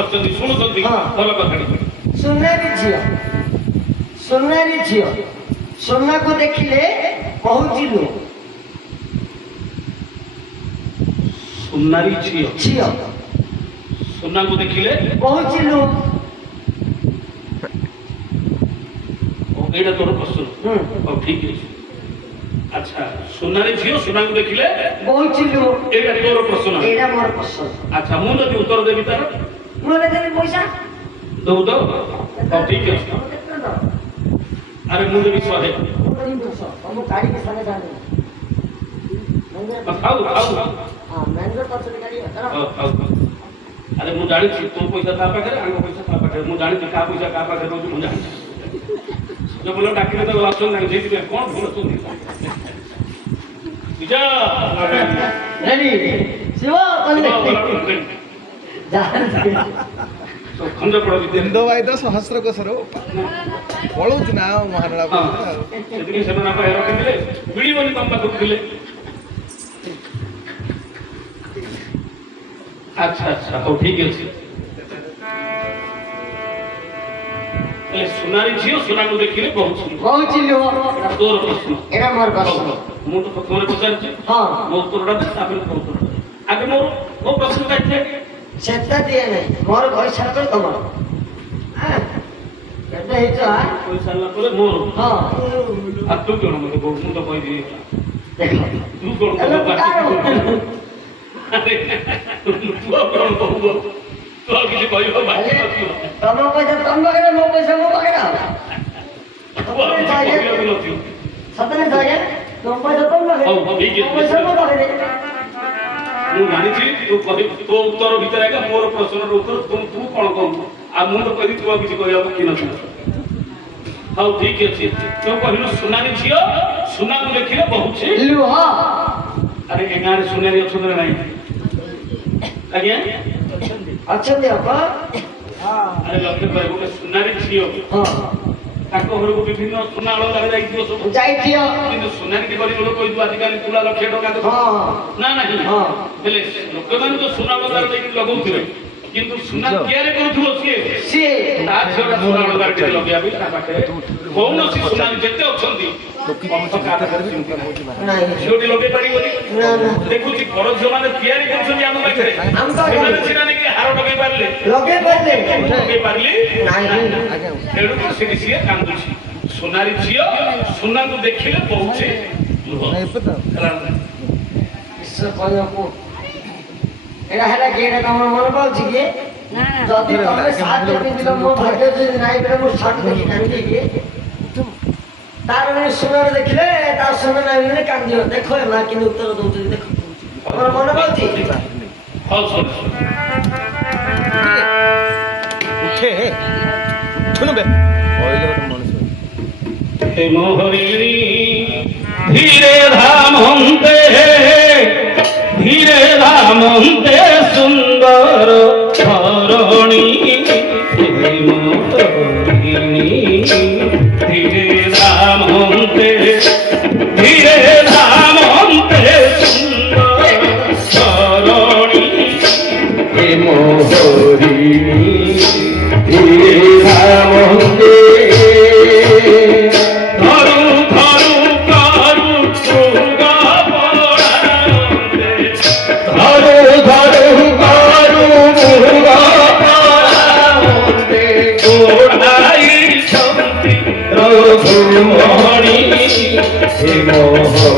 କରୁଛନ୍ତି ଶୁଣୁଛନ୍ତି ଭଲ କଥାଟି ସୁନାରୀ ଝିଅ ସୁନାକୁ ଦେଖିଲେ କହୁଛି ଲୁ ସୁନାରୀ ଝିଅ ସୁନାକୁ ଦେଖିଲେ କହୁଛି ଲୁ ଏଇଟା ତୋର ପ୍ରଶ୍ନ ହଉ ଠିକ ଅଛି আচ্ছা সোনারে ঝিও সোনাকে দেখিলে কইছিল এটা তোর প্রশ্ন এটা মোর প্রশ্ন আচ্ছা মু যদি উত্তর দেবি তার মোরে দেবি পয়সা দউ দাও হଉ ঠিক আছে আরে মু দেবি 100 हम गाड़ी के सामने जाने খাও খাও हां मैंगो पास गाड़ी है খাও আরে মু জানিছি তোর পয়সা তা পাখে আঙ্গ পয়সা তা পাখে মু জানিছি কা পয়সা কা পাখে রହୁଛି মু জানিছি जो बोलो डाकिले तो ऑप्शन नहीं जेती कौन बोलो तू जा रेडी शिवा पल्ले जान तो खंड पड़ो इंदो भाई तो सहस्र को सरो पळौच ना महाराणा सेदिनी सेना को हेरो किले वीडियो बनी तम्बा दुखले अच्छा अच्छा हो ठीक है সোনারি ঝিও সোনাকে দেখিলে কହୁছিল তোর প্রশ্ন এটা মোর প্রশ্ন মু তো প্রথমে পচারছি হ্যাঁ মো উত্তরটা তারপরে তোর উত্তর আগে মো প্রশ্নটা কি সেটা দিয়ে নাই মোর পয়সা তো তোমার হ্যাঁ এটা হইছো পয়সা না পরে মোর হ্যাঁ আর তুই কোন মতে মু তো কই দিই দেখো তুই কোন আরে তুই কোন কহবো তো কিছু কইব বাকি আছে তোমার পয়সা তোমার কাছে মো পয়সা মো পাকে না সতনে থাকে তোমার পয়সা তোমার কাছে পয়সা মো পাকে ମୁଁ ଜାଣିଛି ତୁ କହି ତୋ ଉତ୍ତର ଭିତରେ ଆଜ୍ଞା ମୋର ପ୍ରଶ୍ନର ଉତ୍ତର ତୁ କ'ଣ କହୁ ଆଉ ମୁଁ ତ କହିଲି ତୁ ଆଉ କିଛି କହିବାକୁ କି ନଥିଲା ହଉ ଠିକ ଅଛି ତୁ କହିଲୁ ସୁନାରୀ ଝିଅ ସୁନାକୁ ଦେଖିଲେ ବହୁଛି ଲୁହ ଆରେ ଏ ଗାଁରେ ସୁନାରୀ ଅଛନ୍ତି ନା ନାହିଁ ଆଜ୍ଞା ଅଛନ୍ତି ଅପା ଆରେ ଲକ୍ଷ୍ୟ କର ଗୋଟେ ସୁନାରୀ ଝିଅ ହଁ ତାଙ୍କ ଘରକୁ ବିଭିନ୍ନ ସୁନା ଅଳଙ୍କାର ଯାଇଥିବ ସବୁ ଯାଇଥିବ କିନ୍ତୁ ସୁନାରୀ ଗରିବ ଲୋକ କହିଛୁ ଆଜିକାଲି ତୁଳା ଲକ୍ଷ ଟଙ୍କା ତ ନା ନାହିଁ ହେଲେ ଲୋକମାନେ ତ ସୁନା ଅଳଙ୍କାର ଦେଇକି ଲଗଉଥିବେ କିନ୍ତୁ ସୁନା ତିଆରି କରୁଥିବ ସିଏ ତା ଝିଅଟା ସୁନା ଅଳଙ୍କାର ଟିକେ ଲଗେଇବା ପାଇଁ ତା ପାଖରେ କୌଣସି ସୁନାରୀ ଯେତେ ଅଛନ୍ତି ଝିଅଟି ଲଗେଇ ପାରିବନି ଦେଖୁଛି ବଡ ଝିଅମାନେ ତିଆରି କରୁଛନ୍ତି ଆମ ପାଖରେ ସେମାନେ ସିନା ନେଇକି ହାର ଲଗେଇ ପାରିଲେ ତେଣୁ ସେଠି ସିଏ କାନ୍ଦୁଛି ସୁନାରୀ ଝିଅ ସୁନାକୁ ଦେଖିଲେ ବହୁଛି এটা হেলা কি এটা তোমার মনে পাচ্ছি কি যদি তুমি সাত দিন মো ভাগ্য যদি নাই বেরে মো সাত দিন কান্দি কি তার মানে সুনার দেখলে তার সুনা নাই মানে কান্দিও দেখো না কিন্তু উত্তর দউছি দেখো তোমার মনে পাচ্ছি হল শুন উঠে শুনবে ওইলে তো মনে হে মোহরিণী ধীরে ধামন্তে ধীরে ধামন্তে সুন্দর ধরণী হে মোহরিণী ধীরে ধামন্তে ধীরে ধামন্তে সুন্দর ধরণী হে মোহরিণী ধীরে ধামন্তে মোহনী হে মোহনী